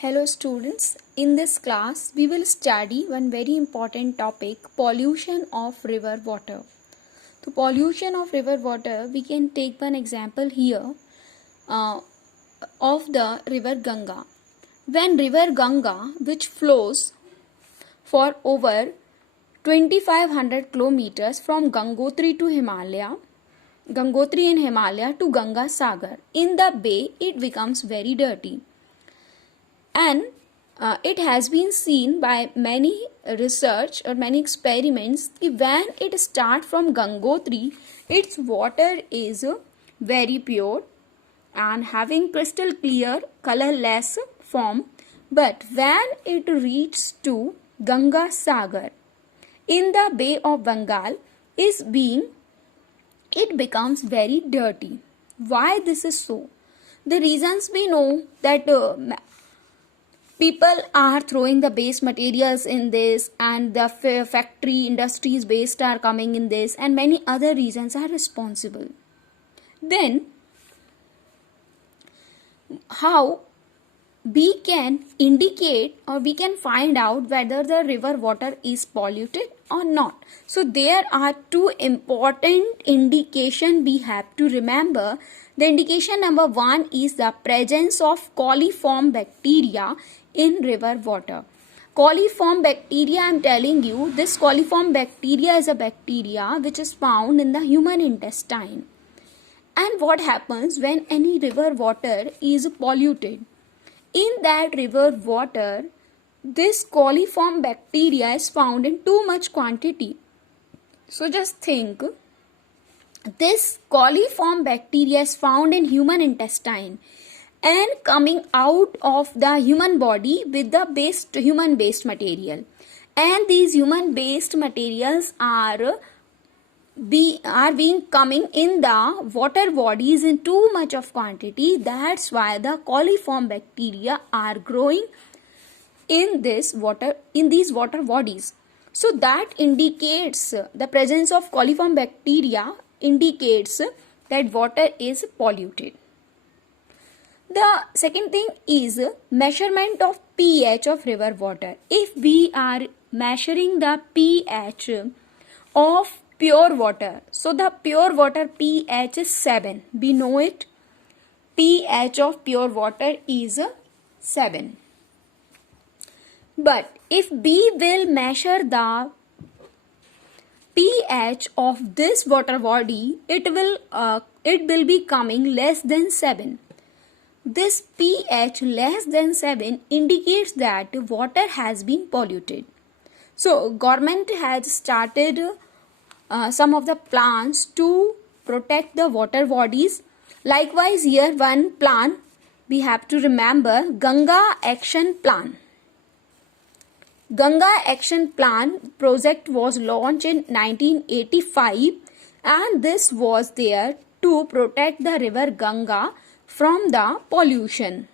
Hello students, in this class we will study one very important topic, pollution of river water. So pollution of river water, we can take one example here of the river Ganga. When river Ganga, which flows for over 2500 kilometers from Gangotri to Himalaya, Gangotri in Himalaya to Ganga Sagar, in the bay it becomes very dirty. And it has been seen by many research or many experiments that when it starts from Gangotri, its water is very pure and having crystal clear colorless form, but when it reaches to Ganga Sagar in the Bay of Bengal it becomes very dirty. Why this is so? The reasons we know that people are throwing the waste materials in this, and the factory industries waste are coming in this, and many other reasons are responsible. Then how we can indicate or we can find out whether the river water is polluted or not? So there are two important indications we have to remember. The indication number one is the presence of coliform bacteria in river water. Coliform bacteria, I am telling you, this coliform bacteria is a bacteria which is found in the human intestine. And what happens when any river water is polluted? In that river water, this coliform bacteria is found in too much quantity. So just think, this coliform bacteria is found in human intestine and coming out of the human body with the human waste material. And these human waste materials are being coming in the water bodies in too much of quantity. That's why the coliform bacteria are growing in these water bodies. So that indicates the presence of coliform bacteria indicates that water is polluted. The second thing is measurement of pH of river water. If we are measuring the pH of pure water, so the pure water pH is 7. We know it. pH of pure water is 7. But if we will measure the pH of this water body, it will be coming less than 7. This pH less than 7 indicates that water has been polluted. So government has started some of the plans to protect the water bodies. Likewise, here one plan we have to remember, Ganga Action Plan. Ganga Action Plan project was launched in 1985, and this was there to protect the river Ganga from the pollution.